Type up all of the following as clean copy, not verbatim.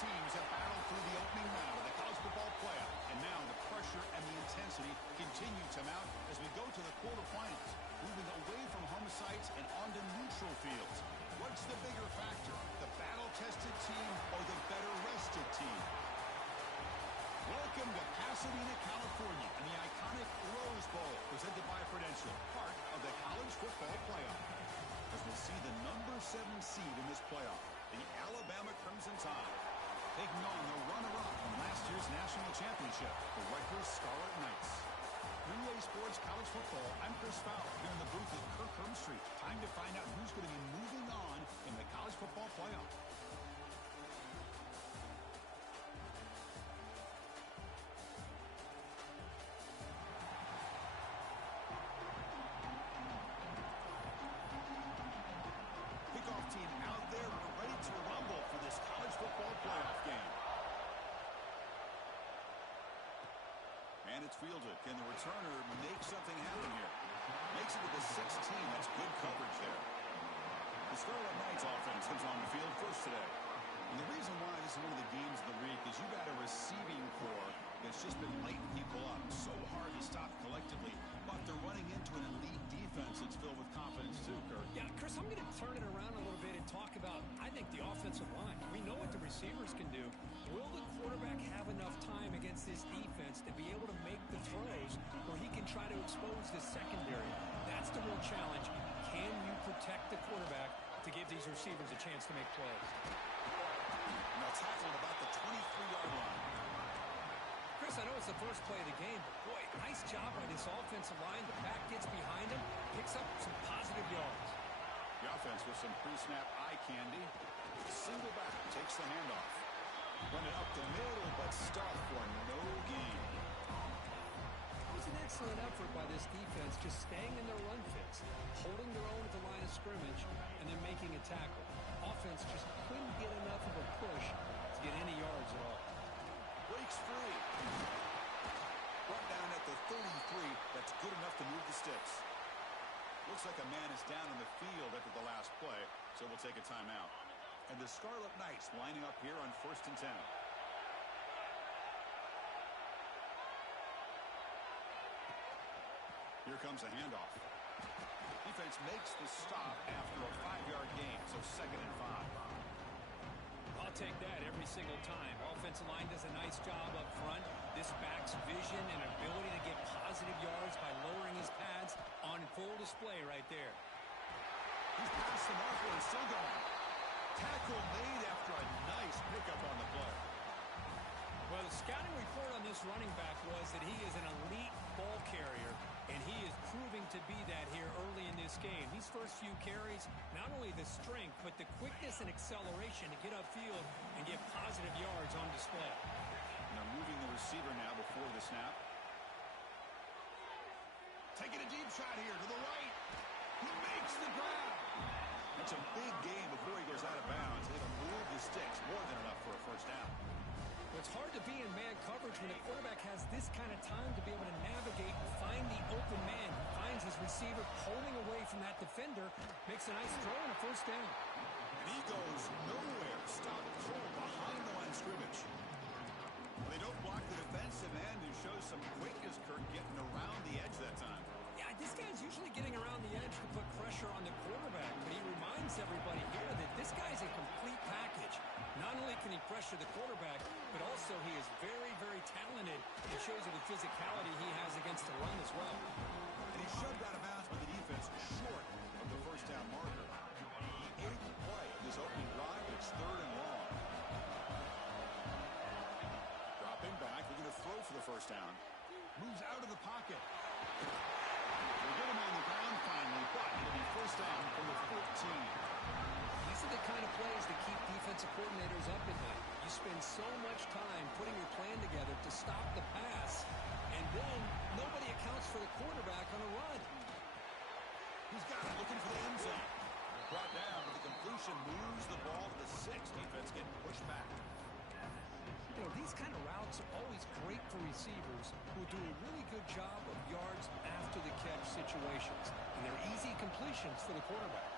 teams have battled through the opening round of the college football playoff, and now the pressure and the intensity continue to mount as we go to the quarterfinals, moving away from home sites and onto neutral fields. What's the bigger factor, the battle-tested team or the better-rested team? Welcome to Pasadena, California, and the iconic Rose Bowl, presented by Prudential, part of the college football playoff. As we see the number 7 seed in this playoff, the Alabama Crimson Tide, taking on the runner-up from last year's national championship, the Rutgers Scarlet Knights. 3A Sports College Football, I'm Chris Fowler, here in the booth at Kirk Street. Time to find out who's going to be moving on in the college football playoff. Team out there, we're ready to rumble for this college football playoff game. And it's fielded. Can the returner make something happen here? Makes it to the 16. That's good coverage there. The Scarlet Knights offense comes on the field first today. And the reason why this is one of the games of the week is you've got a receiving corps that's just been lighting people up. So hard to stop collectively, but they're running into an elite defense that's filled with confidence too, Kirk. Yeah, Chris, I'm going to turn it around a little bit and talk about, I think, the offensive line. We know what the receivers can do. Will the quarterback have enough time against this defense to be able to make the throws where he can try to expose this secondary? That's the real challenge. Can you protect the quarterback to give these receivers a chance to make plays? Now tackled about the 23-yard line. Chris, I know it's the first play of the game, but boy, nice job by this offensive line. The back gets behind him, picks up some positive yards. The offense with some pre-snap eye candy. Single back, takes the handoff. Run it up the middle, but stopped for no gain. It was an excellent effort by this defense, just staying in their run fits, holding their own at the line of scrimmage, and then making a tackle. Offense just couldn't get enough of a push to get any yards at all. Breaks free. Brought down at the 33. That's good enough to move the sticks. Looks like a man is down in the field after the last play, so we'll take a timeout. And the Scarlet Knights lining up here on 1st and 10. Here comes a handoff. Defense makes the stop after a 5-yard gain, so 2nd and 5. I'll take that every single time. Offensive line does a nice job up front. This back's vision and ability to get positive yards by lowering his pads on full display right there. He's past the marker and still going. Tackle made after a nice pickup on the play. Well, the scouting report on this running back was that he is an elite ball carrier, and he is proving to be that here early in this game. These first few carries, not only the strength, but the quickness and acceleration to get upfield and get positive yards on display. Now moving the receiver now before the snap. Taking a deep shot here to the right. He makes the grab. That's a big gain before he goes out of bounds. It'll move the sticks more than enough for a first down. It's hard to be in man coverage when the quarterback has this kind of time to be able to navigate and find the open man. He finds his receiver pulling away from that defender, makes a nice throw and a first down. And he goes nowhere. Stop cold behind the line of scrimmage. They don't block the defensive end, who shows some quickness, Kirk, getting around the edge that time. Yeah, this guy's usually getting around the edge to put pressure on the quarterback, but he reminds everybody here that this guy's a complete package. Not only can he pressure the quarterback, but also he is very, very talented. It shows you the physicality he has against the run as well. And he's shoved out of bounds by the defense short of the first down marker. The 8th play of this opening drive, it's 3rd and long. Dropping back, looking to throw for the first down. Moves out of the pocket. We'll get him on the ground finally, but it'll be first down from the 14. These are the kind of plays that keep defensive coordinators up at night. You spend so much time putting your plan together to stop the pass, and then nobody accounts for the quarterback on a run. He's got it, looking for the end zone. Brought down, but the completion moves the ball to the 6. Defense getting pushed back. You know, these kind of routes are always great for receivers who do a really good job of yards after the catch situations. And they're easy completions for the quarterback.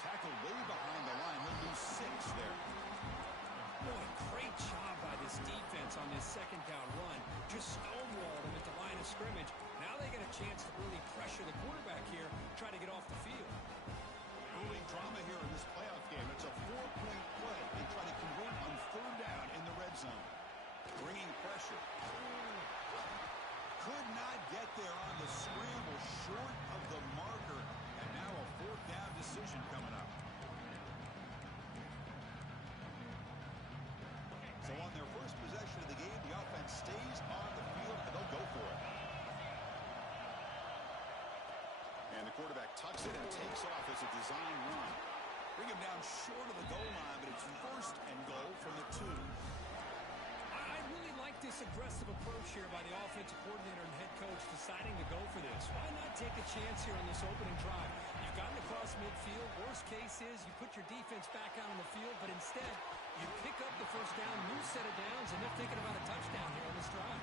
Tackled way behind there. Boy, great job by this defense on this second down run. Just stonewalled him at the line of scrimmage. Now they get a chance to really pressure the quarterback here, try to get off the field. Early drama here in this playoff game. It's a 4-point play. They try to convert on third down in the red zone. Bringing pressure. Could not get there on the scramble, short of the marker. And now a fourth down decision coming up. So on their first possession of the game, the offense stays on the field, and they'll go for it. And the quarterback tucks it and takes off as a design run. Bring him down short of the goal line, but it's first and goal from the 2. I really like this aggressive approach here by the offensive coordinator and head coach deciding to go for this. Why not take a chance here on this opening drive? You've gotten across midfield. Worst case is you put your defense back out on the field, but instead you pick up the first down, new set of downs, and they're thinking about a touchdown here on this drive.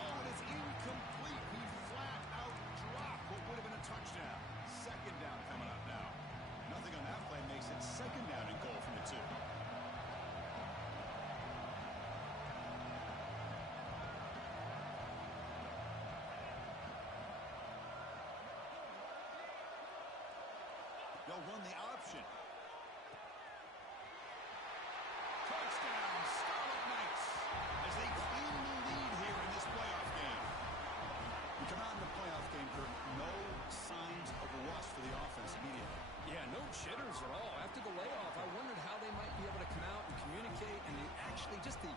Oh, and it's incomplete. He flat out dropped what would have been a touchdown. Second down coming up now. Nothing on that play makes it second down and goal from the 2. They'll run the option. Touchdown, Scarlet Knights, as they claim the lead here in this playoff game. We come out in the playoff game, Kurt, no signs of rust for the offense immediately. Yeah, no jitters at all. After the layoff, I wondered how they might be able to come out and communicate and actually just the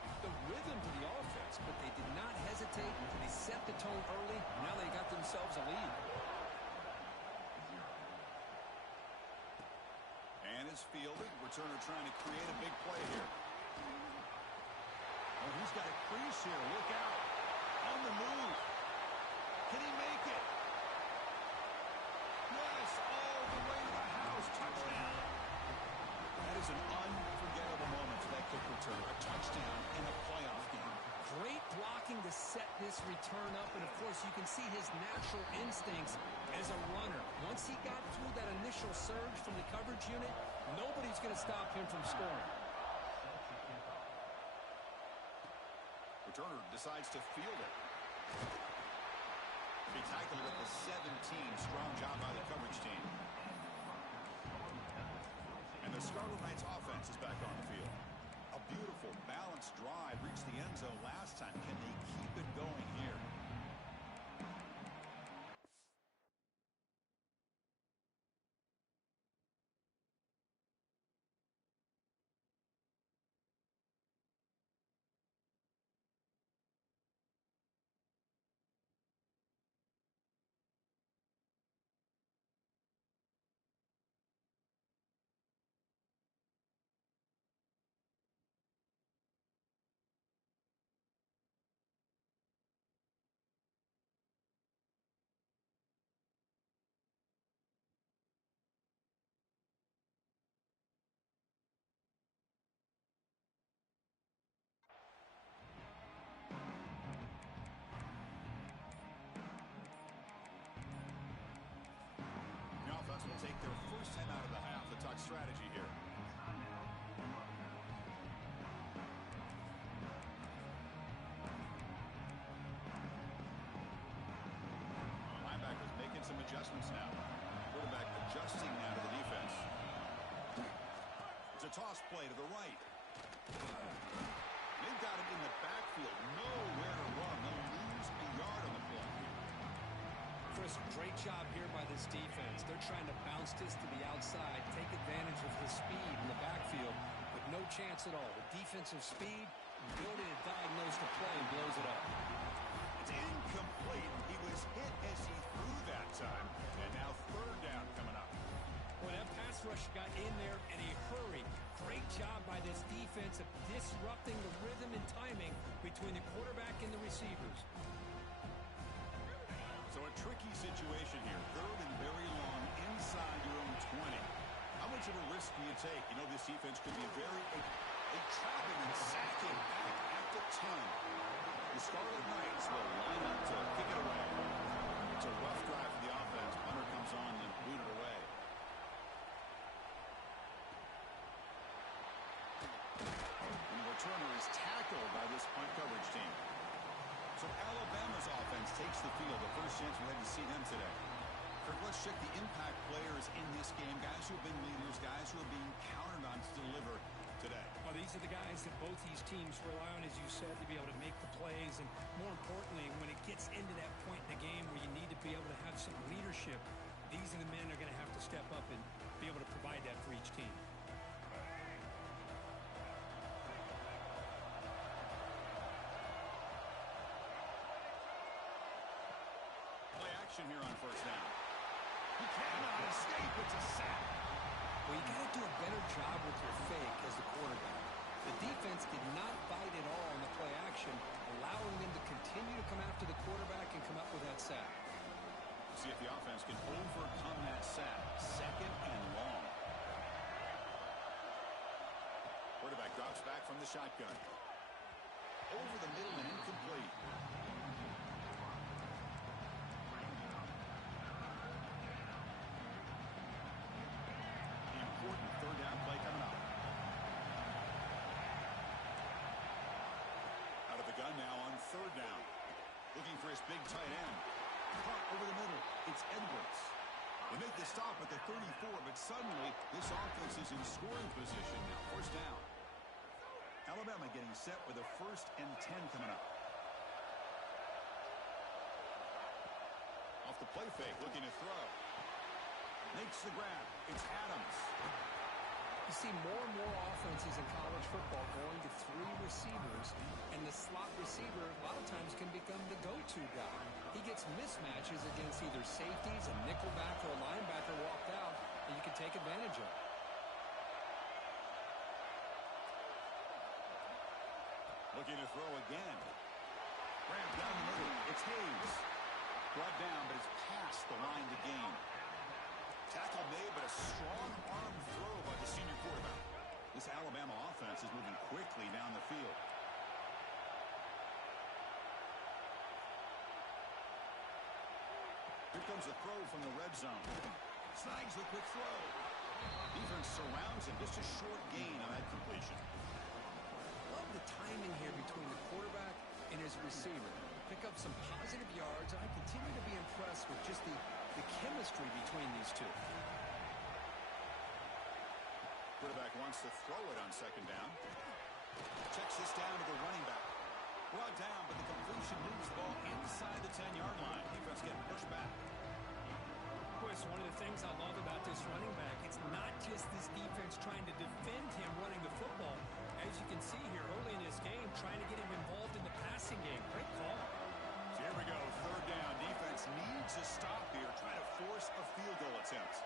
rhythm to the offense, but they did not hesitate. They set the tone early. Now they got themselves a lead. And it's fielded. Returner trying to create a big play here. Oh, he's got a crease here. Look out. On the move. Can he make it? Yes, all the way to the house. Touchdown. That is an unforgettable moment for that kick return. A touchdown in a playoff game. Great blocking to set this return up, and of course you can see his natural instincts as a runner. Once he got through that initial surge from the coverage unit, nobody's going to stop him from scoring. Returner decides to field it. He tackled at the 17. Strong job by the coverage team. And the Scarlet Knights offense is back on the field. A beautiful, balanced drive reached the end zone last time. Can they keep it going here? Will take their first 10 out of the half. The tuck strategy here. Linebackers making some adjustments now. Quarterback adjusting now to the defense. It's a toss play to the right. They've got him in the backfield. Nowhere to run. They'll lose a yard on the play. Chris, great job here by this defense. They're trying to bounce this to the outside, take advantage of his speed in the backfield, but no chance at all. The defensive speed, ability to diagnose the play, and blows it up. It's incomplete. He was hit as he threw that time, and now third down coming up. Well, that pass rush got in there in a hurry. Great job by this defense of disrupting the rhythm and timing between the quarterback and the receivers. So a tricky situation here. Third and very long inside your own 20. How much of a risk do you take? You know, this defense could be a trapping and sacking back at the 10. The Scarlet Knights will line up to kick it away. It's a rough drive for the offense. Punter comes on and booted away. offense takes the field. The first chance we had to see them today. Kirk, let's check the impact players in this game. Guys who have been leaders, guys who are being counted on to deliver today. Well, these are the guys that both these teams rely on, as you said, to be able to make the plays. And more importantly, when it gets into that point in the game where you need to be able to have some leadership, these are the men that are going to have to step up and be able to provide that for each team. Play action here on first down. He cannot escape. It's a sack. Well, you got to do a better job with your fake as the quarterback. The defense did not bite at all on the play action, allowing them to continue to come after the quarterback and come up with that sack. See if the offense can overcome that sack. Second and long. Quarterback drops back from the shotgun. Over the middle and incomplete. Important third down play coming up. Out of the gun now on third down. Looking for his big tight end. Caught over the middle. It's Edwards. They make the stop at the 34, but suddenly this offense is in scoring position now. First down. Alabama getting set with a 1st and 10 coming up. Off the play fake, looking to throw. Makes the grab. It's Adams. You see more and more offenses in college football going to 3 receivers, and the slot receiver a lot of times can become the go-to guy. He gets mismatches against either safeties, a nickelback, or a linebacker walked out, and you can take advantage of it. Looking to throw again. Ramp down the middle. It's Hayes. Brought down, but it's past the line to gain. Tackle made, but a strong arm throw by the senior quarterback. This Alabama offense is moving quickly down the field. Here comes a throw from the red zone. Snags the quick throw. Defense surrounds him. Just a short gain on that completion. Love the timing here between the quarterback and his receiver. Pick up some positive yards, and I continue to be impressed with just the chemistry between these two. Quarterback wants to throw it on second down. Checks this down to the running back. Brought down, but the completion moves the ball inside the 10-yard line. Defense getting pushed back. Chris, one of the things I love about this running back, it's not just this defense trying to defend him running the football. As you can see here early in this game, trying to get him involved in the passing game. Great call. So here we go, third down. Defense needs a stop here, trying to force a field goal attempt.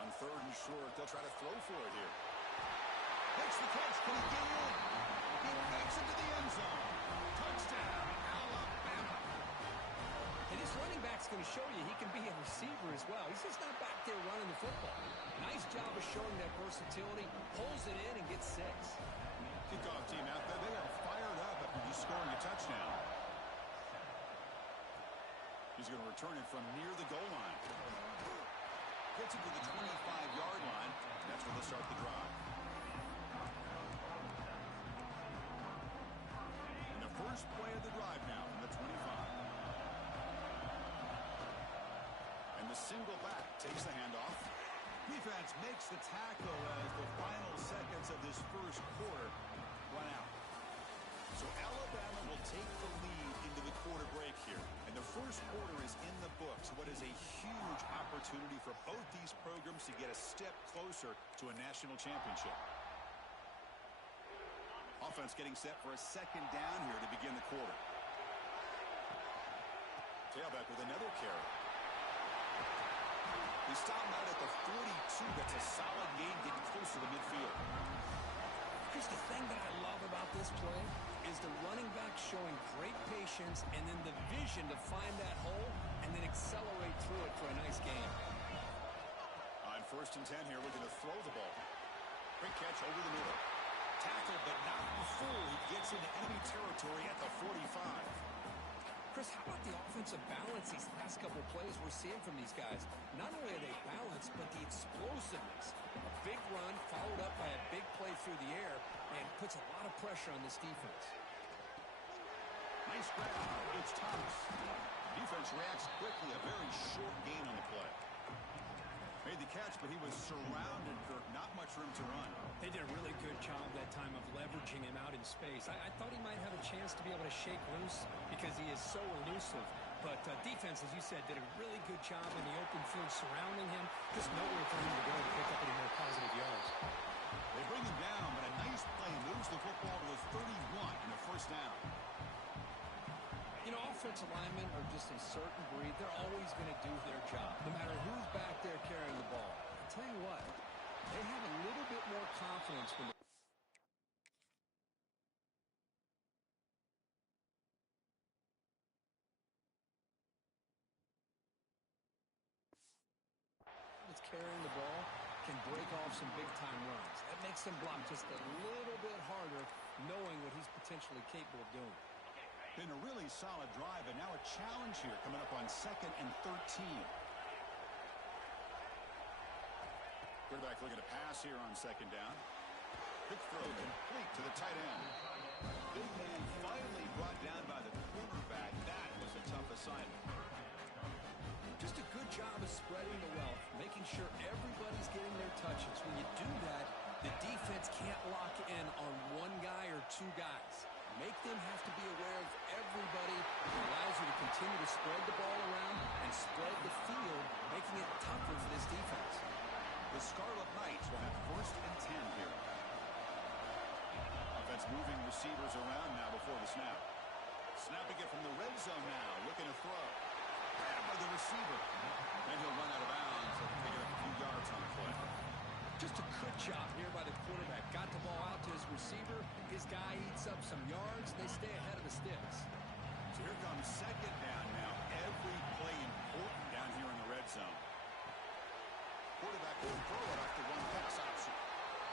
On third and short, they'll try to throw for it here. Makes the catch. Can he get in? He makes it to the end zone. Touchdown, Alabama. And this running back's going to show you he can be a receiver as well. He's just not back there running the football. Nice job of showing that versatility. Pulls it in and gets 6. Kickoff team out there. They are fired up after just scoring a touchdown. He's going to return it from near the goal line. Gets it to the 25-yard line. That's where they'll start the drive. And the first play of the drive now from the 25. And the single back takes the handoff. Defense makes the tackle as the final seconds of this first quarter run out. So Alabama will take the lead into the quarter break here. And the first quarter is in the books. What is a huge opportunity for both these programs to get a step closer to a national championship. Offense getting set for a second down here to begin the quarter. Tailback with another carry. He stopped out at the 42. That's a solid gain getting closer to midfield. Chris, the thing that I love about this play is the running back showing great patience and then the vision to find that hole and then accelerate through it for a nice gain. On 1st and 10 here, looking to throw the ball. Quick catch over the middle. Tackle, but not before he gets into enemy territory at the 45. Chris, how about the offensive balance these last couple of plays we're seeing from these guys? Not only are they balanced, but the explosiveness. A big run followed up by a big play through the air and puts a lot of pressure on this defense. Nice grab. It's Thomas. Defense reacts quickly. A very short gain on the play. Made the catch, but he was surrounded, Kirk. Not much room to run. They did a really good job that time of leveraging him out in space. I thought he might have a chance to be able to shake loose because he is so elusive. But defense, as you said, did a really good job in the open field surrounding him. Just nowhere for him to go to pick up any more positive yards. They bring him down, but a nice play moves the football to the 31 and a first down. You know, offensive linemen are just a certain breed. They're always going to do their job, no matter who's back there carrying the ball. I'll tell you what, they have a little bit more confidence when it's carrying the ball can break off some big-time runs. That makes them block just a little bit harder, knowing what he's potentially capable of doing. Been a really solid drive, and now a challenge here coming up on 2nd and 13. Quarterback looking to pass here on 2nd down. Quick throw complete to the tight end. Big man finally brought down by the quarterback. That was a tough assignment. Just a good job of spreading the wealth, making sure everybody's getting their touches. When you do that, the defense can't lock in on one guy or two guys. Make them have to be aware of everybody. It allows you to continue to spread the ball around and spread the field, making it tougher for this defense. The Scarlet Knights will have 1st and 10 here. Offense moving receivers around now before the snap. Snapping it from the red zone now, looking to throw. Grabbed by the receiver. And he'll run out of bounds and pick it up a few yards on the play. Just a good job here by the quarterback. Got the ball out to his receiver. His guy eats up some yards. They stay ahead of the sticks. So here comes 2nd down now. Every play important down here in the red zone. Quarterback will throw it off the one pass option.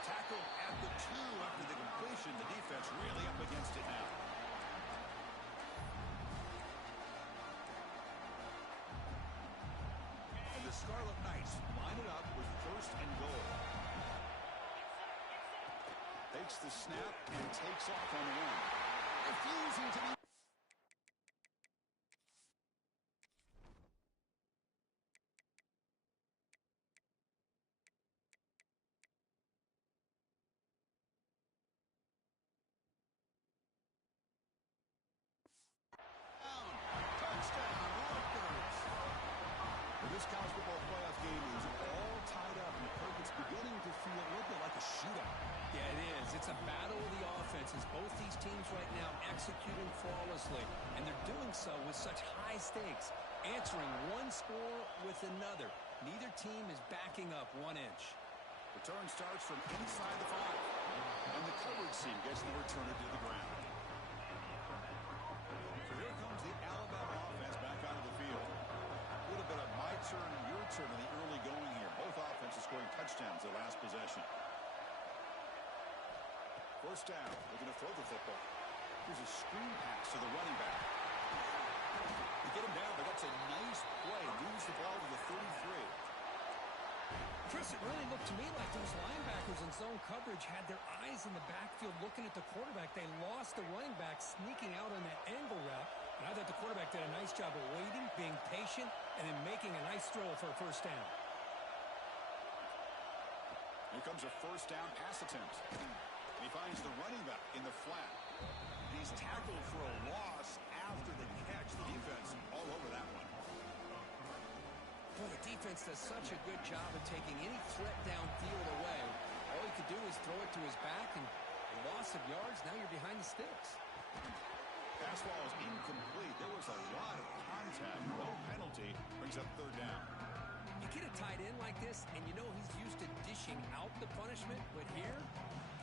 Tackled at the 2 after the completion. The defense really up against it now. And the Scarlet Knights line it up with 1st and goal. Takes the snap and takes off on the run. Refusing to be... Touchdown, Rutgers! This college football playoff game is all tied up, and it's beginning to feel a little bit like a shootout. Yeah, it is. It's a battle of the offenses. Both these teams right now executing flawlessly, and they're doing so with such high stakes, answering one score with another. Neither team is backing up 1 inch. Return starts from inside the 5, and the coverage team gets the returner to the ground. So here comes the Alabama offense back onto the field. A little bit of my turn, your turn in the early going here. Both offenses scoring touchdowns their last possession. 1st down, looking to throw the football. Here's a screen pass to the running back. They get him down, but that's a nice play. Moves the ball to the 33. Chris, it really looked to me like those linebackers in zone coverage had their eyes in the backfield looking at the quarterback. They lost the running back sneaking out on that angle route. And I thought the quarterback did a nice job of waiting, being patient, and then making a nice throw for a 1st down. Here comes a 1st down pass attempt. He finds the running back in the flat. He's tackled for a loss after the catch. The defense all over that one. Boy, the defense does such a good job of taking any threat downfield away. All he could do is throw it to his back, and a loss of yards, now you're behind the sticks. Pass ball is incomplete. There was a lot of contact. No penalty. Brings up 3rd down. You get a tight end like this, and you know he's used to dishing out the punishment, but here,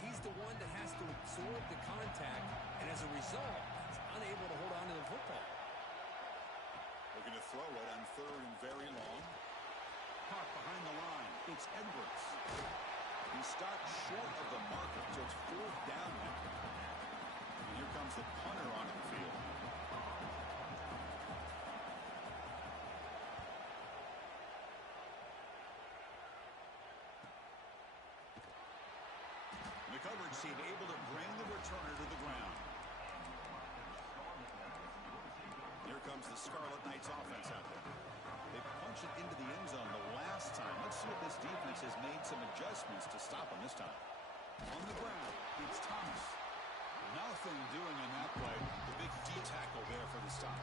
he's the one that has to absorb the contact, and as a result, he's unable to hold on to the football. Looking to throw it on 3rd and very long. Caught behind the line. It's Edwards. He stopped short of the marker, so it's 4th down now. And here comes the punter onto the field. The coverage team able to bring the returner to the ground. Here comes the Scarlet Knights offense out there. They punch it into the end zone the last time. Let's see if this defense has made some adjustments to stop them this time. On the ground, it's Thomas. Nothing doing on that play. The big D tackle there for the stop.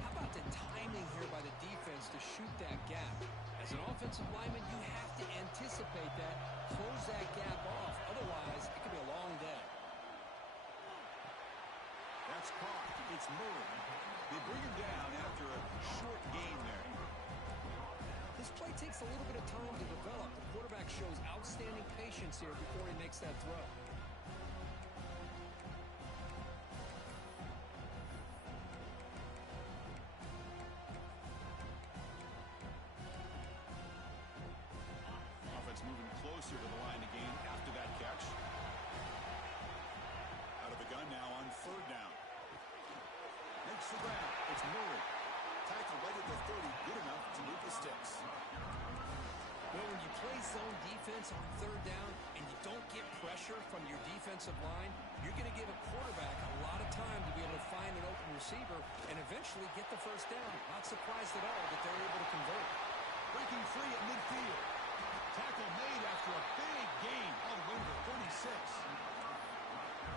How about the timing here by the defense to shoot that gap? As an offensive lineman, you have to anticipate that, close that gap off. Otherwise, it could be a long day. That's caught. It's Murray. They bring him down after a short gain there. This play takes a little bit of time to develop. The quarterback shows outstanding patience here before he makes that throw. Offense moving closer to the line again after that catch. Out of the gun now on third down. Makes the grab. It's Murray. Tackle right at the 30. Good enough to move the sticks. Well, when you play zone defense on third down and you don't get pressure from your defensive line, you're going to give a quarterback a lot of time to be able to find an open receiver and eventually get the first down. Not surprised at all that they're able to convert. Breaking free at midfield. Tackle made after a big gain all the way to the 36.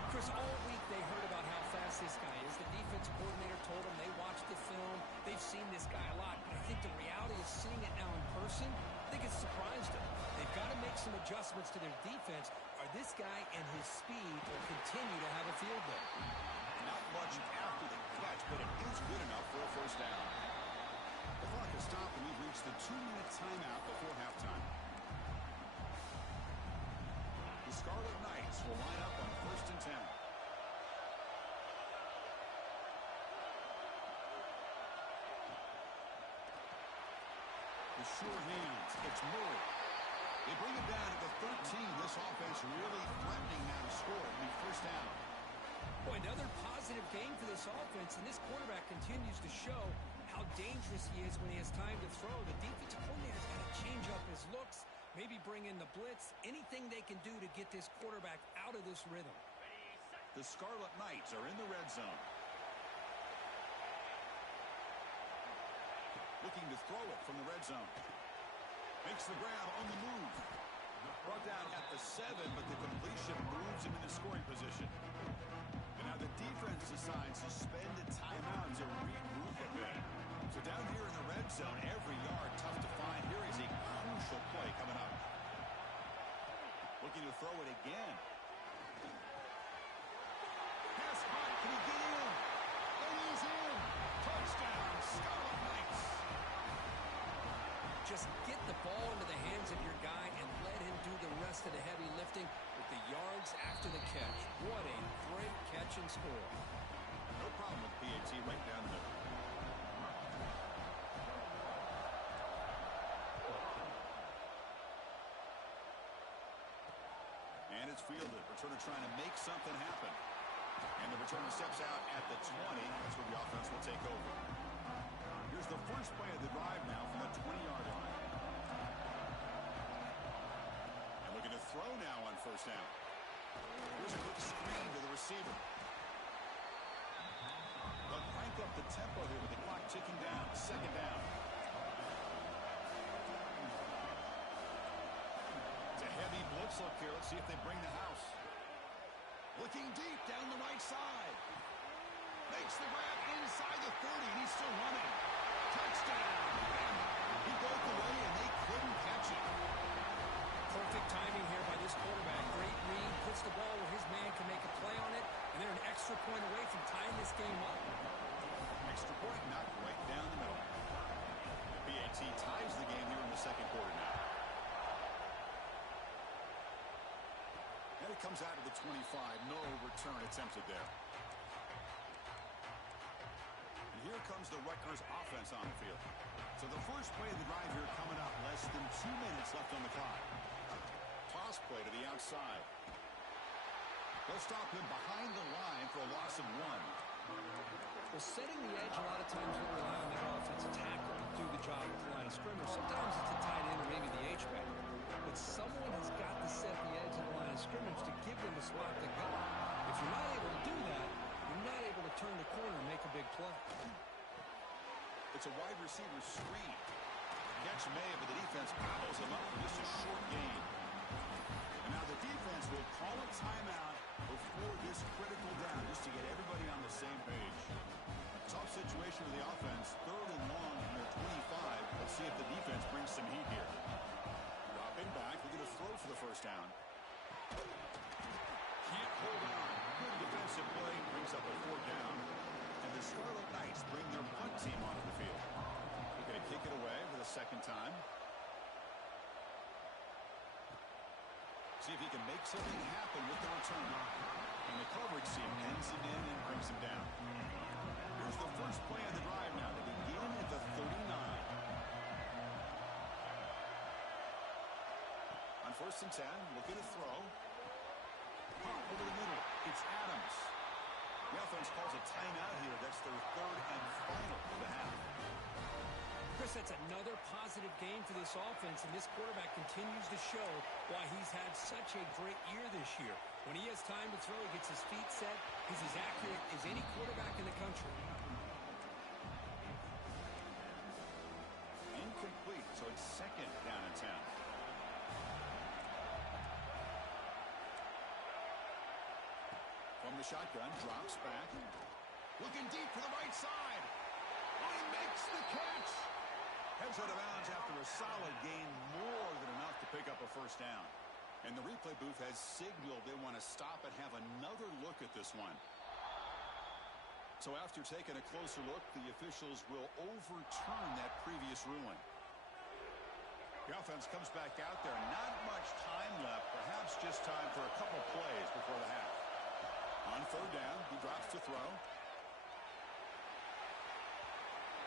Chris, all week they heard about how fast this guy is. The defense coordinator told them they watched the film. They've seen this guy a lot. But I think the reality is seeing it now in person, I think it's surprised them. They've got to make some adjustments to their defense, or this guy and his speed will continue to have a field day. Not much after the catch, but it is good enough for a first down. The clock has stopped, and we've reached the 2-minute timeout before halftime. The Scarlet Knights will line up on 1st and 10. The sure hands. It's Murray. They bring it down at the 13. This offense really threatening now to score. It'll be first down. Boy, another positive game for this offense, and this quarterback continues to show how dangerous he is when he has time to throw. The defensive coordinator's got to change up his looks, maybe bring in the blitz, anything they can do to get this quarterback out of this rhythm. The Scarlet Knights are in the red zone. Looking to throw it from the red zone. Makes the grab on the move. Brought down at the 7, but the completion moves him into scoring position. And now the defense decides to spend a timeout to regroup a bit. So down here in the red zone, every yard tough to find. Here is a crucial play coming up. Looking to throw it again. Pass hot. Can he get in? And he's in. Touchdown, Scarlet Knights. Just get the ball into the hands of your guy and let him do the rest of the heavy lifting with the yards after the catch. What a great catch and score. No problem with PAT right down the middle. And it's fielded. Returner trying to make something happen. And the returner steps out at the 20. That's where the offense will take over. Here's the first play of the drive now from the 20-yard line. And looking to throw now on first down. Here's a quick screen to the receiver. They'll crank up the tempo here with the clock ticking down. Second down. It's a heavy blitz look here. Let's see if they bring the house. Looking deep down the right side. Makes the grab inside the 30, and he's still running. Touchdown. He broke away, and they couldn't catch it. Perfect timing here by this quarterback. Great read, puts the ball where his man can make a play on it, and they're an extra point away from tying this game up. Extra point knocked right down the middle. The PAT ties the game here in the second quarter now. And it comes out of the 25. No return attempted there. And here comes the Rutgers offense on the field. So the first play of the drive here coming up. Less than 2 minutes left on the clock. Toss play to the outside. They'll stop him behind the line for a loss of 1. Well, setting the edge, a lot of times we rely on that offensive tackle to do the job at the line of scrimmage. Sometimes it's a tight end or maybe the H-back. But someone has got to set the edge of the line of scrimmage to give them a spot to go. If you're not able to do that, you're not able to turn the corner and make a big play. It's a wide receiver screen. Catch made, but the defense gobbles him up for just a short gain. And now the defense will call a timeout before this critical down, just to get everybody on the same page. Tough situation for the offense. 3rd and long in their 25. Let's see if the defense brings some heat here. Dropping back, looking to throw for the first down. Can't hold on. Good defensive play, brings up a 4th down. And the Scarlet Knights bring their punt team onto the field. They're going to kick it away for the 2nd time. See if he can make something happen with the return. And the coverage team pens him in and brings him down. Here's the first play of the drive now. They begin at the 39. On 1st and 10, looking to throw. Pop over the middle. It's Adams. The offense calls a timeout here. That's their 3rd and final of the half. Chris, that's another positive game for this offense, and this quarterback continues to show why he's had such a great year this year. When he has time to throw, he gets his feet set. He's as accurate as any quarterback in the country. Incomplete, so it's 2nd down and 10. From the shotgun, drops back. Looking deep to the right side. Oh, he makes the catch. Heads out of bounds after a solid gain, more than enough to pick up a 1st down. And the replay booth has signaled they want to stop and have another look at this one. So after taking a closer look, the officials will overturn that previous ruling. The offense comes back out there. Not much time left, perhaps just time for a couple plays before the half. On 3rd down, he drops to throw.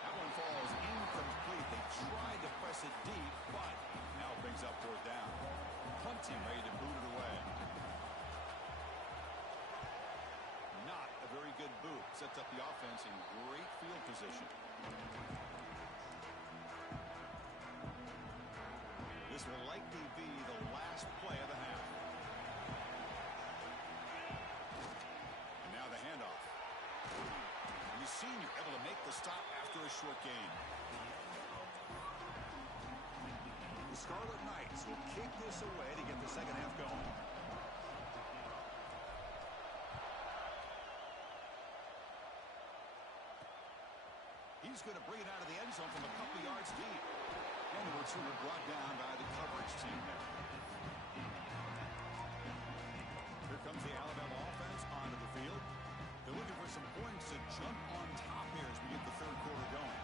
That one falls incomplete. They tried to press it deep, but now it brings up 4th down. Punt team ready to boot it away. Not a very good boot. Sets up the offense in great field position. This will likely be the last play of the half. And now the handoff. The senior able to make the stop after a short gain. The Scarlet Knights will kick this away to get the 2nd half going. He's going to bring it out of the end zone from a couple yards deep. And the returner brought down by the coverage team there. Here comes the Alabama offense onto the field. They're looking for some points to jump on top here as we get the 3rd quarter going.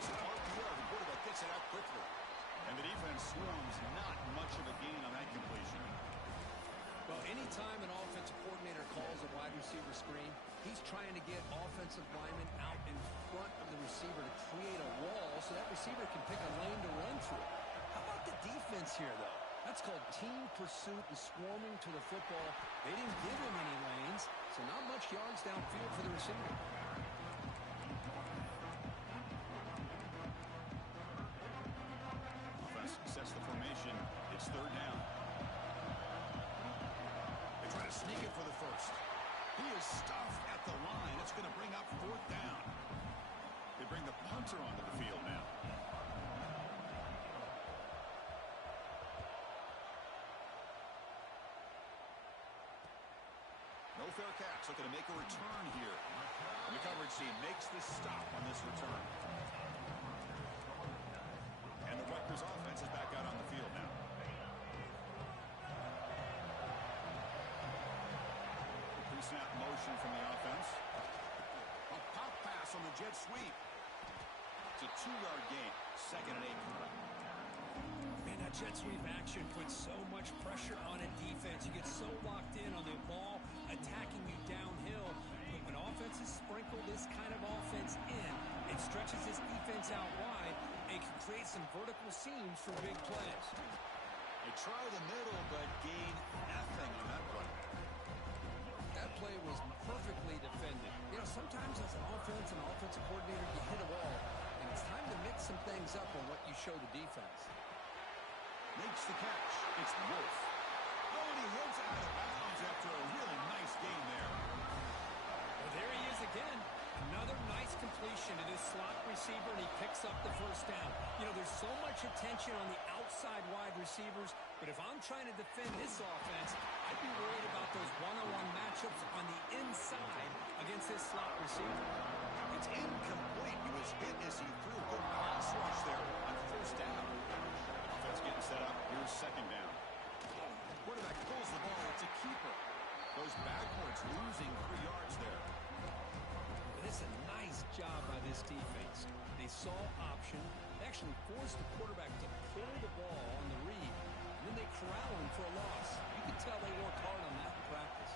It's an RPO. The quarterback gets it out quickly. And the defense swarms. Not much of a gain on that completion. Well, anytime an offensive coordinator calls a wide receiver screen, he's trying to get offensive linemen out in front of the receiver to create a wall so that receiver can pick a lane to run through. How about the defense here, though? That's called team pursuit and swarming to the football. They didn't give him any lanes, so not much yards downfield for the receiver. Offense sets the formation. It's 3rd down. They try to sneak it for the 1st. He is stuffed at the line. It's going to bring up 4th down. They bring the punter onto the field now. No fair catch, looking to make a return here. And the coverage team makes the stop on this return. And the Rutgers offense is back out on the field now. The pre-snap motion from the offense. A pop pass on the jet sweep. It's a 2-yard gain. 2nd and 8 coming up. Man, that jet sweep action puts so much pressure on a defense. You get so locked in on the ball attacking you downhill. But when offenses sprinkle this kind of offense in, it stretches this defense out wide and can create some vertical seams for big plays. They try the middle, but gain nothing on that play. That play was perfectly defended. You know, sometimes as an offensive coordinator, you hit a wall, and it's time to mix some things up on what you show the defense. Makes the catch. It's Wolf. Oh, and he heads out of bounds after a really gain there. Well, there he is again. Another nice completion to this slot receiver, and he picks up the first down. You know, there's so much attention on the outside wide receivers, but if I'm trying to defend this offense, I'd be worried about those one-on-one matchups on the inside against this slot receiver. It's incomplete. He was hit as he threw. Good pass rush there on first down. Offense getting set up. Here's second down. Quarterback pulls the ball. It's a keeper. Goes backwards, losing 3 yards there. It's a nice job by this defense. They saw option. They actually forced the quarterback to pull the ball on the read, and then they corral him for a loss. You can tell they worked hard on that in practice.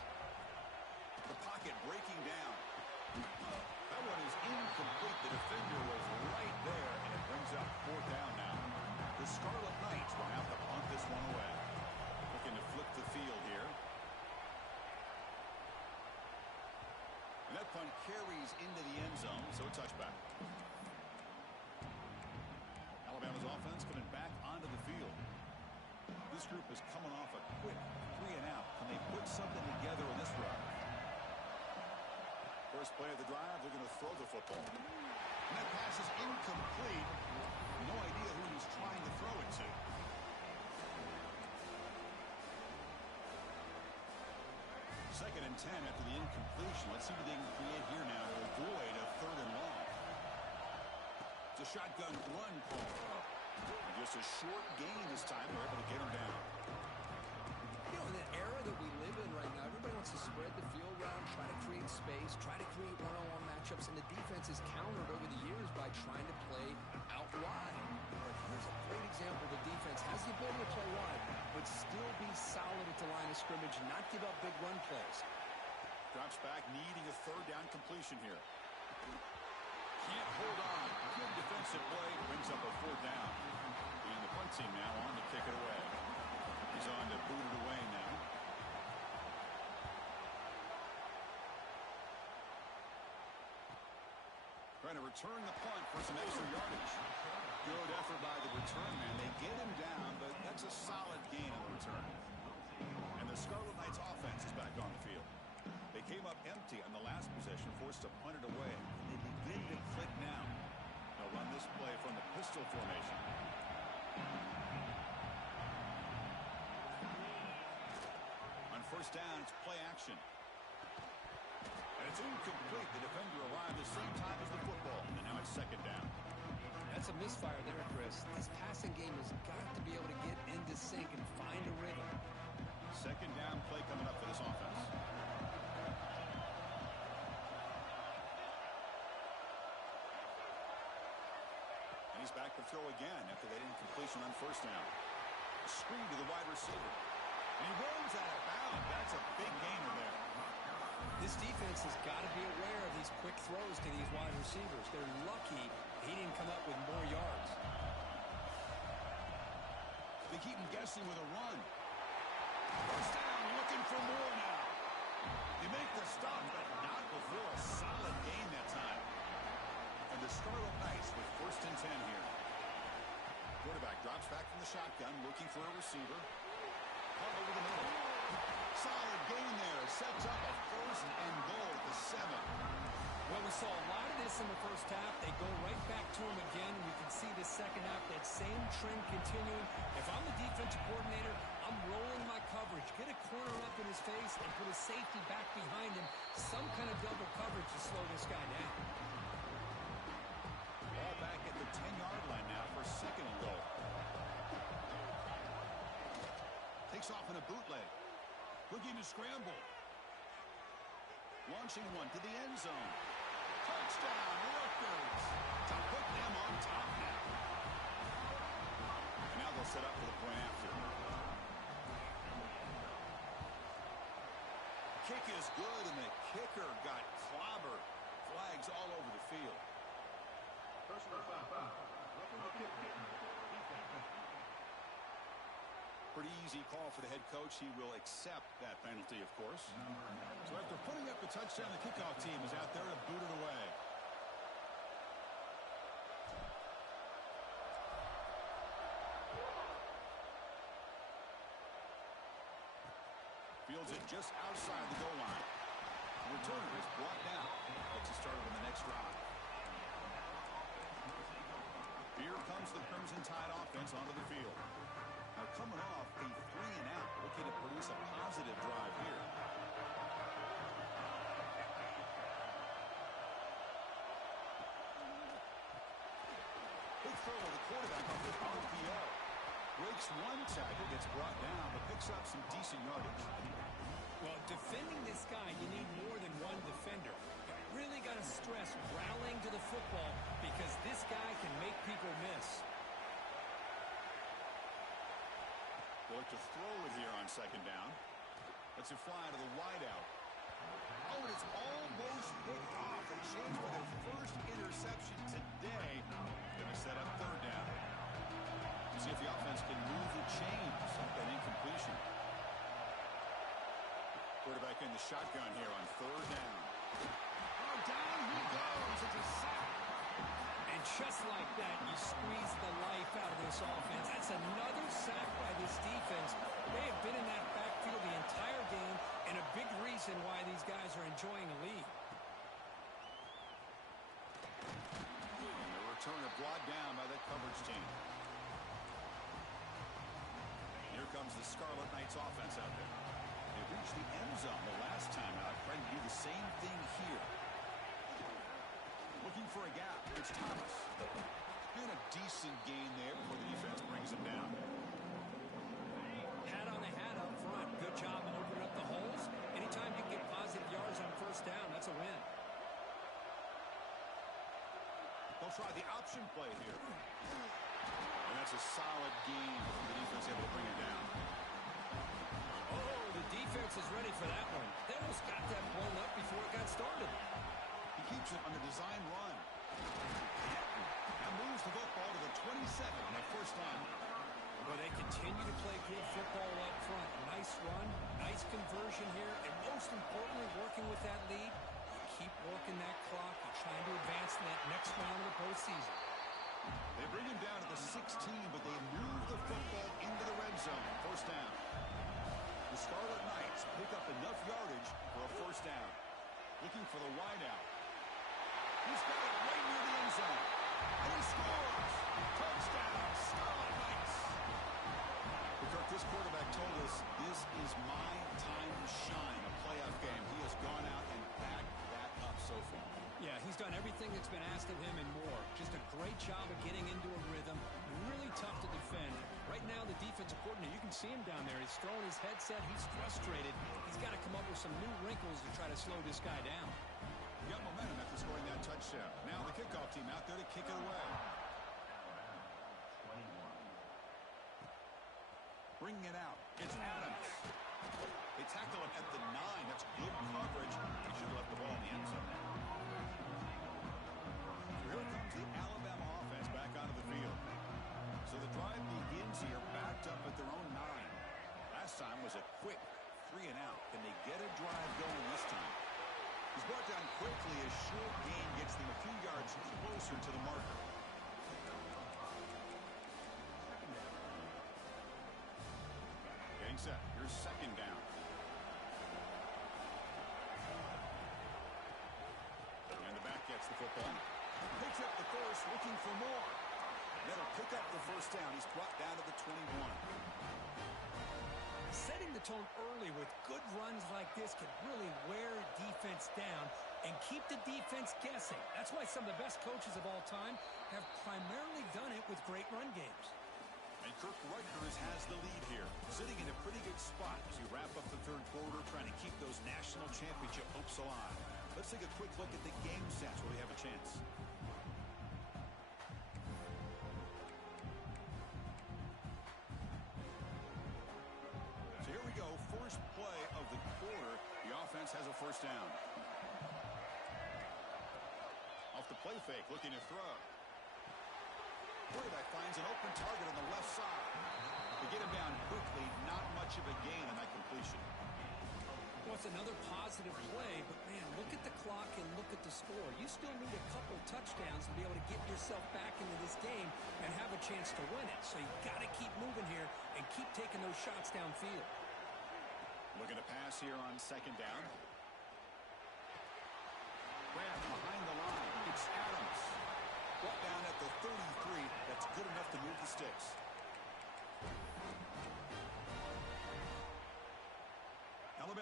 The pocket breaking down. That one is incomplete. The defender was right there, and it brings up 4th down now. The Scarlet Knights will have to punt this one away. Looking to flip the field here. And that punt carries into the end zone, so a touchback. Alabama's offense coming back onto the field. This group is coming off a quick 3-and-out. Can they put something together in this run? First play of the drive, they're going to throw the football. And that pass is incomplete. No idea who he's trying to throw it to. Second and 10 after the incompletion. Let's see what they can create here now to avoid a 3rd and long. It's a shotgun run call. And just a short gain this time. They're able to get him down. You know, in the era that we live in right now, everybody wants to spread the field around, try to create space, try to create one-on-one matchups, and the defense is countered over the years by trying to play out wide. But here's a great example. The defense has the ability to play wide, but still be solid at the line of scrimmage, not give up big run plays. Drops back, needing a 3rd down completion here. Can't hold on. Good defensive play. Brings up a 4th down. And the punt team now on to kick it away. He's on to boot it away now. Trying to return the punt for some extra yardage. Good effort by the return man. They get him down, but that's a solid gain on the return. And the Scarlet Knights offense is back on the field. They came up empty on the last possession, forced to punt it away. And they begin to click now. They'll run this play from the pistol formation. On first down, it's play action. And it's incomplete. The defender arrived the same time as the football. And now it's second down. That's a misfire there, Chris. This passing game has got to be able to get into sync and find a rhythm. Second down play coming up for this offense. And he's back to throw again after that incompletion on first down. A screen to the wide receiver. And he runs out of bounds. That's a big gainer there. This defense has got to be aware of these quick throws to these wide receivers. They're lucky he didn't come up with more yards. They keep him guessing with a run. First down, looking for more now. They make the stop, but not before a solid gain that time. And the Scarlet Knights with 1st and 10 here. Quarterback drops back from the shotgun, looking for a receiver. Caught over the middle. Solid gain there. Sets up a 1st and goal at the 7. Well, we saw a lot of this in the first half. They go right back to him again. We can see the second half, that same trend continuing. If I'm the defensive coordinator, I'm rolling my coverage. Get a corner up in his face and put a safety back behind him. Some kind of double coverage to slow this guy down. Ball back at the 10-yard line now for 2nd and goal. Takes off in a bootleg. Looking to scramble. Launching one to the end zone. Touchdown, Rutgers. To put them on top now. And now they'll set up for the point after. Kick is good, and the kicker got clobbered. Flags all over the field. Pretty easy call for the head coach. He will accept that penalty, of course. So after putting up the touchdown, the kickoff team is out there to boot it away. Fields it just outside the goal line. Returner is brought down. Gets us started on the next drive. Here comes the Crimson Tide offense onto the field. Now coming off a 3-and-out, looking to produce a positive drive here. Big throw of the quarterback off the RPO. Breaks one tackle, gets brought down, but picks up some decent yardage. Well, defending this guy, you need more than one defender. You really got to stress rallying to the football because this guy can make people miss. They look to throw it here on second down. Lets it fly to the wideout. Oh, and it's almost picked off. A chance for their first interception today. Going to set up third down. See if the offense can move the chains. An incompletion. Quarterback in the shotgun here on third down. Oh, down he goes. It's a sack. And just like that, you squeeze the life out of this offense. That's another sack by this defense. They have been in that backfield the entire game, and a big reason why these guys are enjoying a lead. And the returner brought down by that coverage team. Here comes the Scarlet Knights offense out there. They reached the end zone the last time out. Trying to do the same thing here. Looking for a gap. It's Thomas. Been a decent gain there before the defense brings him down. Hat on the hat up front. Good job opening up the holes. Anytime you can get positive yards on first down, that's a win. They'll try the option play here. And that's a solid gain for the defense able to bring it down. Oh, the defense is ready for that one. They almost got that blown up before it got started. He keeps it on the design run. Now moves the football to the 27 on that first down. Well, they continue to play good football up front. Nice run, nice conversion here, and most importantly, working with that lead, keep working that clock. You're trying to advance in that next round of the postseason. They bring him down to the 16, but they move the football into the red zone. First down. The Scarlet Knights pick up enough yardage for a first down. Looking for the wideout. He's got it right near the end zone. And he scores! Touchdown, Scarlet Knights! Kirk, this quarterback told us this is my time to shine, a playoff game. He has gone out and backed that up so far. Yeah, he's done everything that's been asked of him and more. Just a great job of getting into a rhythm. Really tough to defend. Right now, the defensive coordinator, you can see him down there. He's throwing his headset. He's frustrated. He's got to come up with some new wrinkles to try to slow this guy down. He got momentum after scoring that touchdown. Now the kickoff team out there to kick it away. Bringing it out. It's Adams. They tackle him at the 9. That's good coverage. He should have left the ball in the end zone. So here comes the Alabama offense back onto the field. So the drive begins here backed up at their own 9. Last time was a quick 3-and-out. Can they get a drive going this time? He's brought down quickly. A short gain gets them a few yards closer to the marker. Getting set. Here's second down. And the back gets the football. Picks up the first, looking for more. That'll pick up the first down. He's brought down to the 21. Setting the tone early with good runs like this can really wear defense down and keep the defense guessing. That's why some of the best coaches of all time have primarily done it with great run games. And Kirk Rutgers has the lead here, sitting in a pretty good spot as you wrap up the third quarter, trying to keep those national championship hopes alive. Let's take a quick look at the game stats where we have a chance. So here we go, first play of the quarter. The offense has a first down. Off the play fake, looking to throw. Quarterback finds an open target on the left side. They get him down quickly, not much of a gain on that completion. Well, it's another positive play, but man, look at the clock and look at the score. You still need a couple touchdowns to be able to get yourself back into this game and have a chance to win it. So you've got to keep moving here and keep taking those shots downfield. Looking to pass here on second down.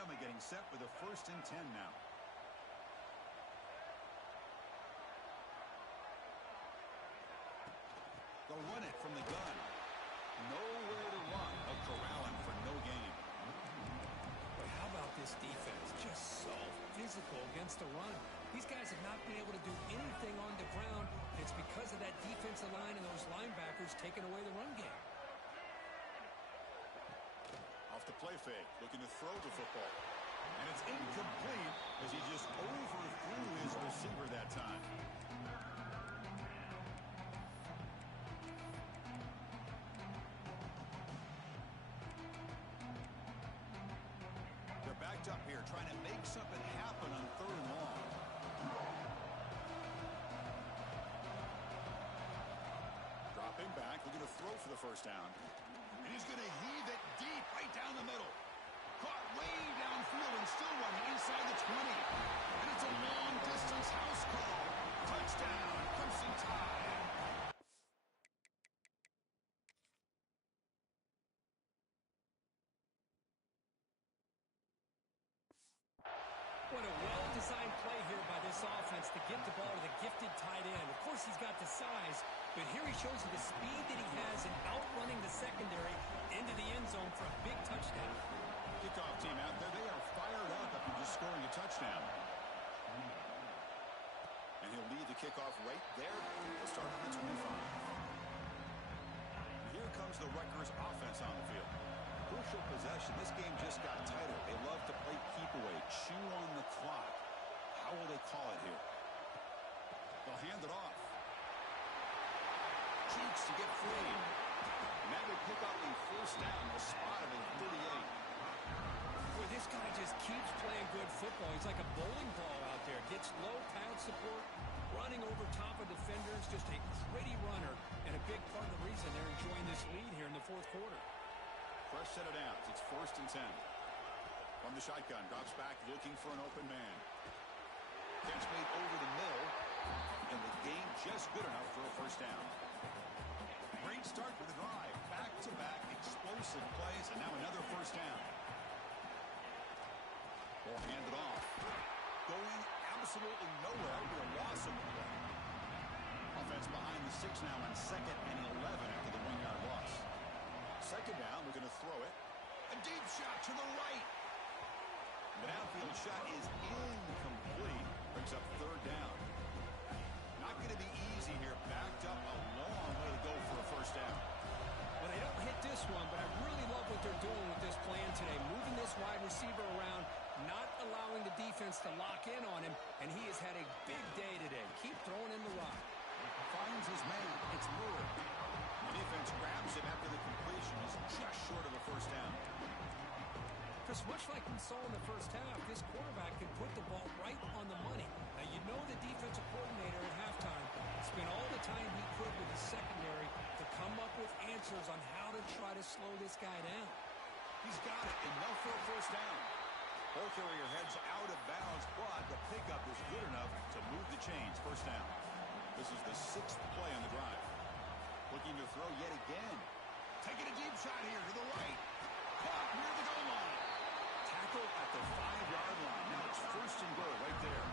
Finally getting set with a 1st and 10 now. They'll run it from the gun. Nowhere to run. A corralling for no gain. But how about this defense? Just so physical against the run. These guys have not been able to do anything on the ground. It's because of that defensive line and those linebackers taking away the run game. Off the play fake, looking to throw the football. And it's incomplete as he just overthrew his receiver that time. They're backed up here trying to make something happen on 3rd and long. Dropping back, looking to throw for the 1st down. And he's going to heave it deep right down the middle. Caught way downfield and still running inside the 20. And it's a long-distance house call. Touchdown, Crimson Tide. What a well-designed play here by this offense to get the ball to the gifted tight end. Of course, he's got the size, but here he shows you the speed that he has in outrunning the secondary into the end zone for a big touchdown. Kickoff team out there, they are fired up after just scoring a touchdown. And he'll lead the kickoff right there. They'll start at the 25. And here comes the Rutgers offense on the field. Crucial possession. This game just got tighter. They love to play keep away, chew on the clock. How will they call it here? They'll hand it off. Cheeks to get free. And that would pick up a 1st down, the spot of a 38. Boy, this guy just keeps playing good football. He's like a bowling ball out there. Gets low pad support, running over top of defenders. Just a gritty runner, and a big part of the reason they're enjoying this lead here in the 4th quarter. Fresh set of downs. It's 1st and 10. From the shotgun, drops back looking for an open man. Catch made over the middle, and the game just good enough for a 1st down. Great start to the drive. Back-to-back explosive plays, and now another 1st down. Ball handed off. Going absolutely nowhere. It'll be a loss of the play. Offense behind the 6 now on 2nd and 11 after the 1-yard loss. 2nd down, we're going to throw it. A deep shot to the right. The downfield shot is incomplete. Brings up 3rd down. Not going to be easy here. Backed up a long way to go for a 1st down. Well, they don't hit this one, but I really love what they're doing with this plan today. Moving this wide receiver around, not allowing the defense to lock in on him, and he has had a big day today. Keep throwing in the rock. Finds his man. It's Moore. The defense grabs him after the completion. He's just short of a 1st down. Because much like we saw in the 1st half, this quarterback can put the ball right on the money. Now, you know the defensive coordinator at halftime spent all the time he could with the secondary to come up with answers on how to try to slow this guy down. He's got it. Enough for a 1st down. Ball carrier heads out of bounds, but the pickup is good enough to move the chains. 1st down. This is the 6th play on the drive. Looking to throw yet again. Taking a deep shot here to the right. Caught near the goal line. Tackle at the 5-yard line. Now it's 1st and goal right there.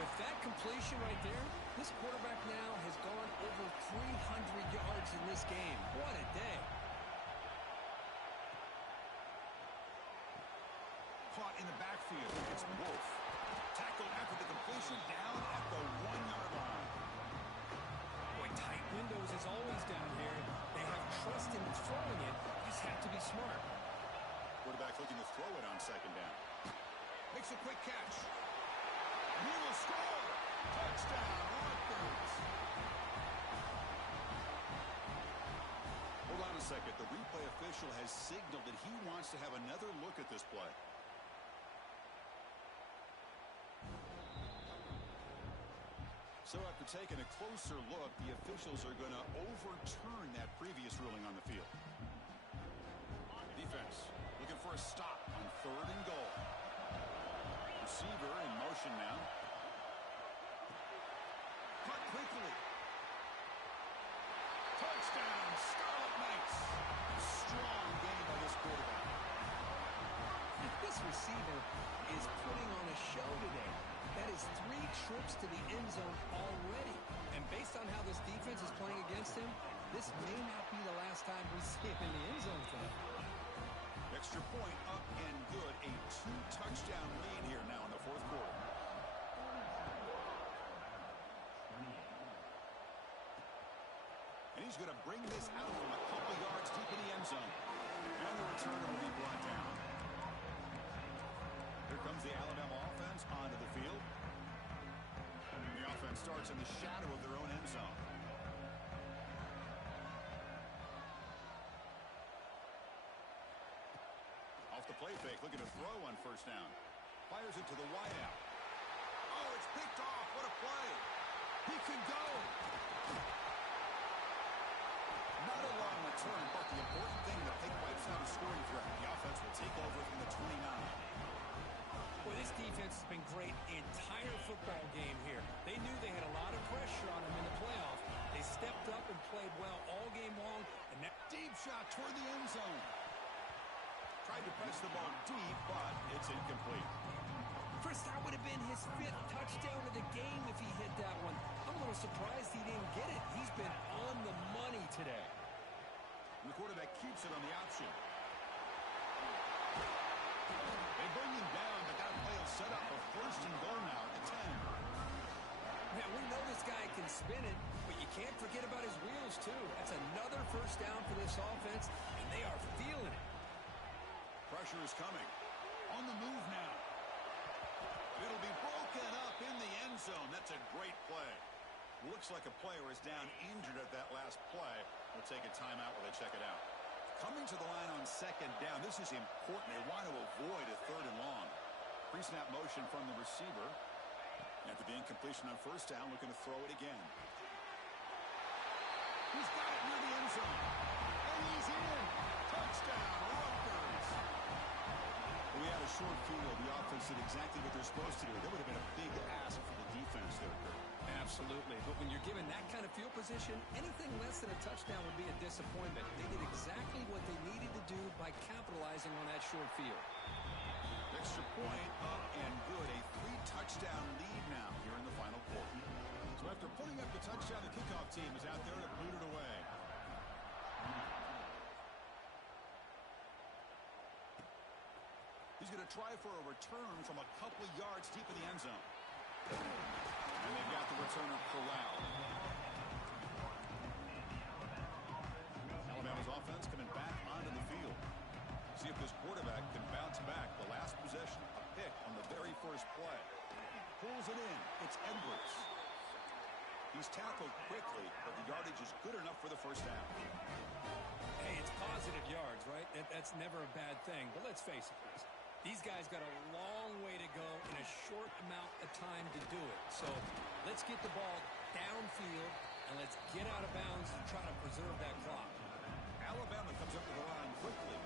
With that completion right there, this quarterback now has gone over 300 yards in this game. What a day. Caught in the backfield. It's Wolf. Tackle after the completion down at the 1-yard line. Boy, tight windows as always down here. They have trust in throwing it. Just have to be smart. Quarterback looking to throw it on 2nd down. Makes a quick catch. And he will score. Touchdown, Rutgers. Hold on a second. The replay official has signaled that he wants to have another look at this play. So after taking a closer look, the officials are going to overturn that previous ruling on the field. Defense looking for a stop on 3rd and goal. Receiver in motion now. Cut quickly. Touchdown, Scarlet Knights. Strong game by this quarterback. receiver is putting on a show today. That is 3 trips to the end zone already. And based on how this defense is playing against him, this may not be the last time we see him in the end zone today. Extra point up and good. A 2-touchdown lead here now in the fourth quarter. And he's going to bring this out from a couple yards deep in the end zone. And the returner will be brought down. Here comes the Alabama offense onto the field. The offense starts in the shadow of their own end zone. Off the play fake, looking to throw on first down. Fires it to the wideout. Oh, it's picked off. What a play. He can go. Not a long return, but the important thing that they wipes out a scoring threat. The offense will take over from the 29. Well, this defense has been great entire football game here. They knew they had a lot of pressure on them in the playoff. They stepped up and played well all game long. And that deep shot toward the end zone. Tried to press the ball deep, but it's incomplete. Chris, that would have been his 5th touchdown of the game if he hit that one. I'm a little surprised he didn't get it. He's been on the money today. And the quarterback keeps it on the option. They bring him down, but that play will set up a first and goal now at the 10. Man, we know this guy can spin it, but you can't forget about his wheels, too. That's another first down for this offense, and they are feeling it. Pressure is coming. On the move now. It'll be broken up in the end zone. That's a great play. Looks like a player is down injured at that last play. We'll take a timeout while they check it out. Coming to the line on second down. This is important. They want to avoid a 3rd and long. Pre-snap motion from the receiver. After the incompletion on first down, looking to throw it again. He's got it near the end zone. And he's in. Touchdown, Rutgers. We had a short field. The offense did exactly what they're supposed to do. That would have been a big ask for the defense there, Kurt. Absolutely. But when you're given that kind of field position, anything less than a touchdown would be a disappointment. They did exactly what they needed to do by capitalizing on that short field. Extra point up and good. A 3-touchdown lead now here in the final quarter. So after putting up the touchdown, the kickoff team is out there to boot it away. He's going to try for a return from a couple yards deep in the end zone. And they've got the returner corralled. Alabama's offense coming back onto the field. See if this quarterback can bounce back. The last possession, a pick on the very first play. Pulls it in. It's Edwards. He's tackled quickly, but the yardage is good enough for the first down. Hey, it's positive yards, right? That's never a bad thing. But let's face it, Chris. These guys got a long way to go in a short amount of time to do it. So let's get the ball downfield, and let's get out of bounds and try to preserve that clock. Alabama comes up to the line quickly.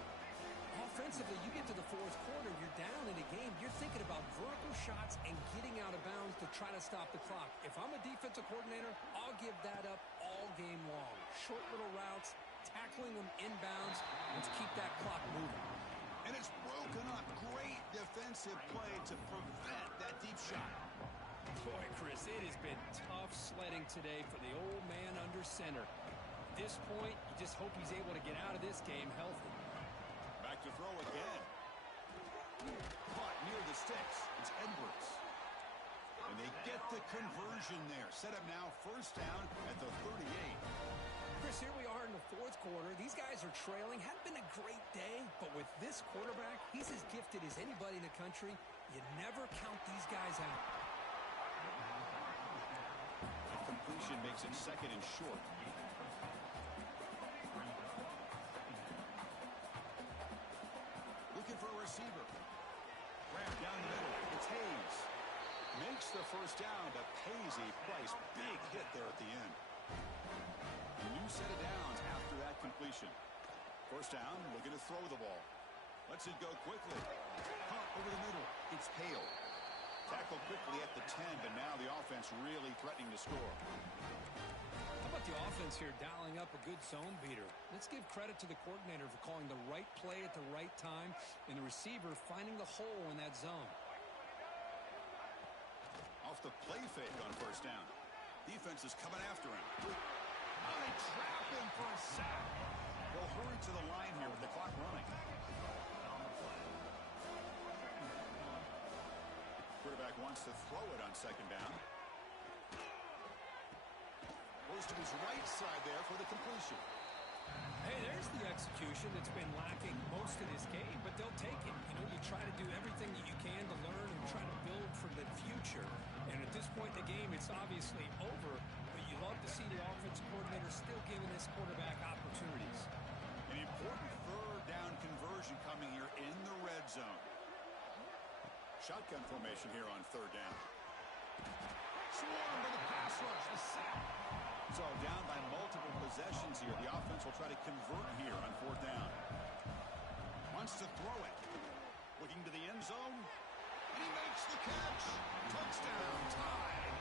Offensively, you get to the fourth quarter, you're down in a game. You're thinking about vertical shots and getting out of bounds to try to stop the clock. If I'm a defensive coordinator, I'll give that up all game long. Short little routes, tackling them inbounds. Let's keep that clock moving. And it's broken up. Great defensive play to prevent that deep shot. Boy, Chris, it has been tough sledding today for the old man under center. At this point, you just hope he's able to get out of this game healthy. Back to throw again. Caught near the sticks. It's Edwards. And they get the conversion there. Set up now, first down at the 38. Chris, here we are in the fourth quarter. These guys are trailing. Hadn't been a great day, but with this quarterback, he's as gifted as anybody in the country. You never count these guys out. The completion makes it second and short. Looking for a receiver. Wrap down the middle. It's Hayes. Makes the first down, but pays a price. Big hit there at the end. A new set of downs after that completion. First down, looking to throw the ball. Lets it go quickly. Pump over the middle. It's Hale. Tackled quickly at the 10, but now the offense really threatening to score. How about the offense here dialing up a good zone beater? Let's give credit to the coordinator for calling the right play at the right time and the receiver finding the hole in that zone. Off the play fake on first down. Defense is coming after him. Oh, they trap him for a sack. They'll hurry to the line here with the clock running. Quarterback wants to throw it on second down. Goes to his right side there for the completion. Hey, there's the execution that's been lacking most of this game, but they'll take it. You know, you try to do everything that you can to learn and try to build for the future. And at this point in the game, it's obviously over, but you love to see the offensive coordinator still giving this quarterback opportunities. An important third down conversion coming here in the red zone. Shotgun formation here on third down. Swarmed by the pass rush, the sack. So down by multiple possessions here. The offense will try to convert here on fourth down. Wants to throw it. Looking to the end zone. And he makes the catch. Touchdown, tie.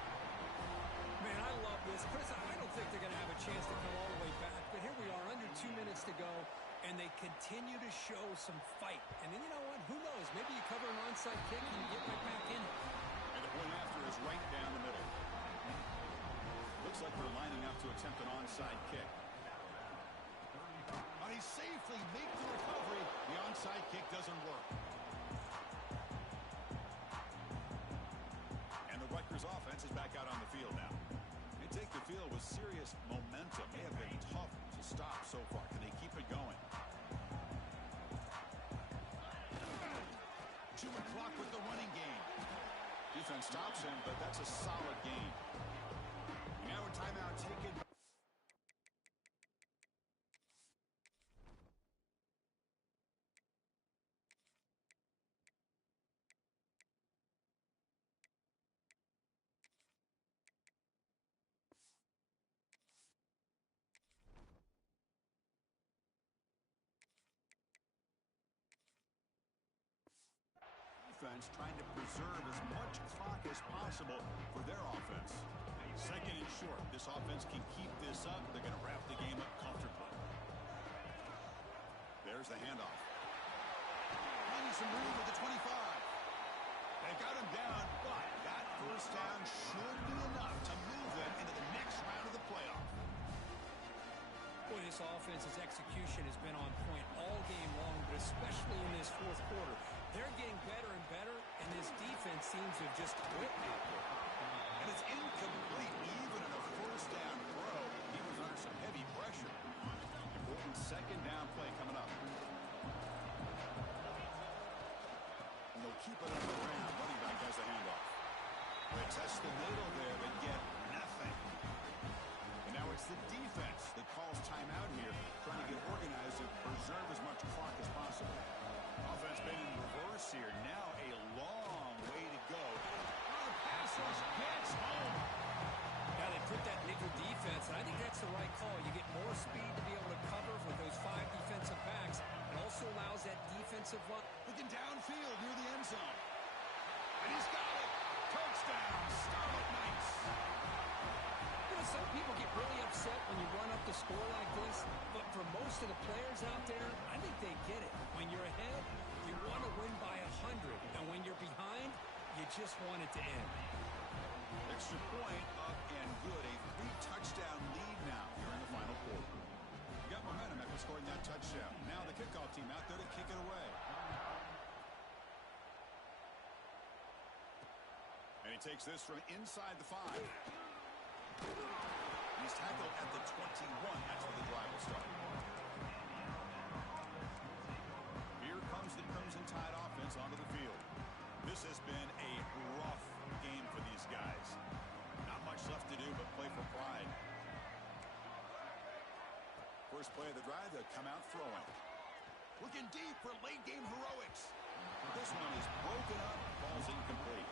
Man, I love this. Chris, I don't think they're going to have a chance to come all the way back. But here we are, under 2 minutes to go. And they continue to show some fight. And then you know what? Who knows? Maybe you cover an onside kick and you get right back in it. And the point after is right down the middle. Looks like they're lining up to attempt an onside kick. But he safely makes the recovery. The onside kick doesn't work. And the Rutgers offense is back out on the field now. They take the field with serious momentum. They have been tough to stop so far. Can they keep it going? Chewing clock with the running game. Defense stops him, but that's a solid game. Now a timeout taken. Defense trying to preserve as much clock as possible for their offense. Second and short. This offense can keep this up. They're going to wrap the game up comfortably. There's the handoff. Finding some room with the 25. They got him down, but that first down should be enough to move them into the next round of the playoff. Boy, this offense's execution has been on point all game long, but especially in this fourth quarter. They're getting better and better, and this defense seems to have just quit out there. And it's incomplete even in a first down throw. He was under some heavy pressure. Important second down play coming up. And they'll keep it on the ground. Running back has the handoff. They test the middle there, but get nothing. And now it's the defense that calls timeout here, trying to get organized and preserve as much clock as possible. Offense been in reverse here. Now a long way to go. The pass rush gets home. Yeah, they put that nickel defense, and I think that's the right call. You get more speed to be able to cover with those 5 defensive backs. It also allows that defensive line. Looking downfield near the end zone. And he's got it. Touchdown, Scarlet Knights. You know, some people get really upset when you run up the score like this, but for most of the players out there, I think they get it. When you're ahead, you want to win by 100, and when you're behind, you just want it to end. Extra point up and good. A 3-touchdown lead now here in the final quarter. You got momentum after scoring that touchdown. Now the kickoff team out there to kick it away. And he takes this from inside the 5. He's tackled at the 21. That's where the drive will start. Here comes the Crimson Tide offense onto the field. This has been a rough game for these guys. Not much left to do but play for pride. First play of the drive, they'll come out throwing. Looking deep for late game heroics. This one is broken up. Ball's incomplete.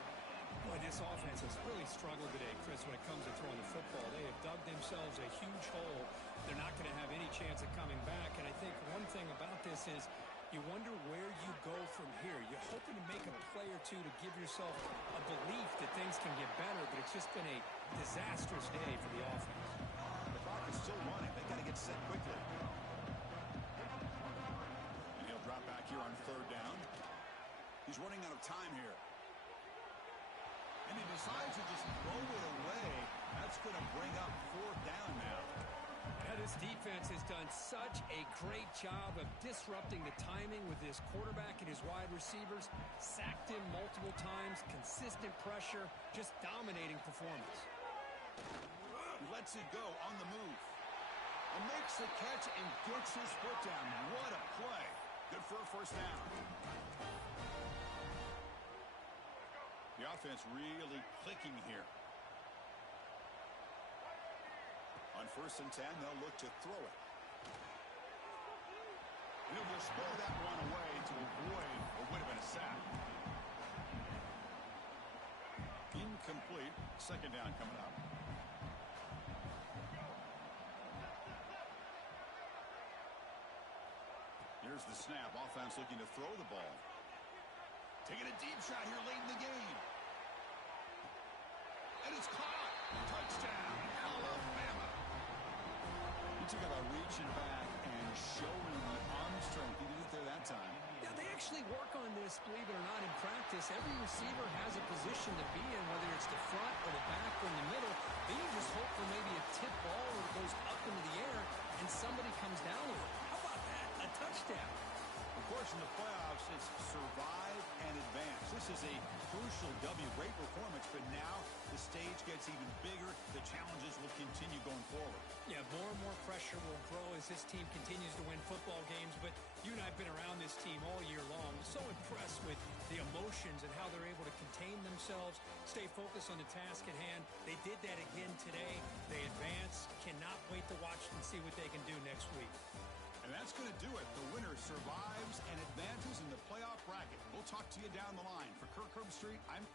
Boy, this offense has really struggled today, Chris, when it comes to throwing the football. They have dug themselves a huge hole. They're not going to have any chance of coming back. And I think one thing about this is you wonder where you go from here. You're hoping to make a play or two to give yourself a belief that things can get better, but it's just been a disastrous day for the offense. The clock is still running. They got to get set quickly. And he'll drop back here on third down. He's running out of time here. And he decides to just throw it away. That's going to bring up fourth down now. Yeah, this defense has done such a great job of disrupting the timing with his quarterback and his wide receivers. Sacked him multiple times, consistent pressure, just dominating performance. He lets it go on the move. And makes the catch and gets his foot down. What a play. Good for a first down. The offense really clicking here. On 1st and 10, they'll look to throw it. And he'll just throw that one away to avoid what would have been a sack. Incomplete. Second down coming up. Here's the snap. Offense looking to throw the ball. Taking a deep shot here late in the game. And it's caught. Touchdown, Alabama. He took it by reaching back and showing the arm strength. He did it there that time. Yeah, they actually work on this, believe it or not, in practice. Every receiver has a position to be in, whether it's the front or the back or in the middle. Then you just hope for maybe a tip ball or it goes up into the air and somebody comes down with it. How about that? A touchdown. Of course, in the playoffs, it's survive and advance. This is a crucial W. Great performance, but now the stage gets even bigger. The challenges will continue going forward. Yeah, more and more pressure will grow as this team continues to win football games, but you and I have been around this team all year long. So impressed with the emotions and how they're able to contain themselves, stay focused on the task at hand. They did that again today. They advance. Cannot wait to watch and see what they can do next week. And that's going to do it. The winner survives and advances in the playoff bracket. We'll talk to you down the line. For Kirk Herbstreit, I'm